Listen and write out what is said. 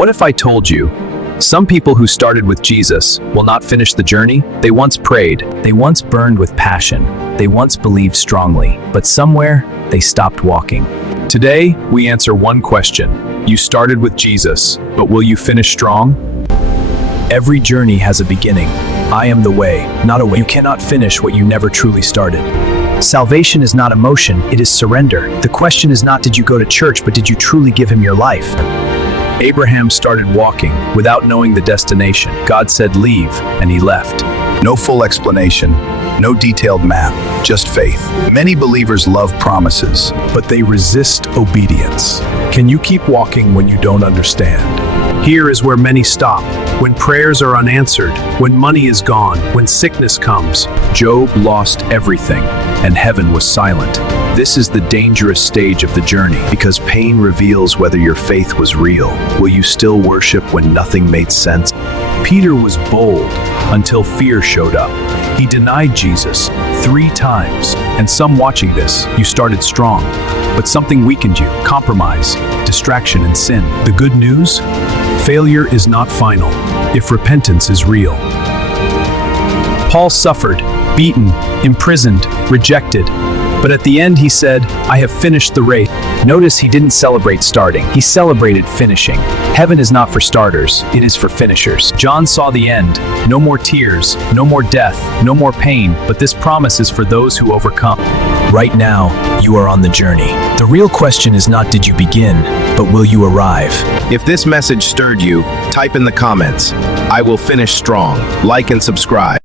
What if I told you, some people who started with Jesus will not finish the journey? They once prayed, they once burned with passion, they once believed strongly, but somewhere they stopped walking. Today, we answer one question. You started with Jesus, but will you finish strong? Every journey has a beginning. I am the way, not a way. You cannot finish what you never truly started. Salvation is not emotion, it is surrender. The question is not did you go to church, but did you truly give him your life? Abraham started walking without knowing the destination. God said leave, and he left. No full explanation, no detailed map, just faith. Many believers love promises, But they resist obedience. Can you keep walking when you don't understand? Here is where many stop. When prayers are unanswered, when money is gone, when sickness comes. Job lost everything, and heaven was silent. This is the dangerous stage of the journey, because pain reveals whether your faith was real. Will you still worship when nothing made sense? Peter was bold until fear showed up. He denied Jesus 3 times, and some watching this, you started strong, but something weakened you, compromise, distraction, and sin. The good news? Failure is not final, if repentance is real. Paul suffered, beaten, imprisoned, rejected, but at the end he said, I have finished the race. Notice he didn't celebrate starting, he celebrated finishing. Heaven is not for starters, it is for finishers. John saw the end, no more tears, no more death, no more pain, but this promise is for those who overcome. Right now, you are on the journey. The real question is not did you begin, but will you arrive? If this message stirred you, type in the comments, I will finish strong. Like and subscribe.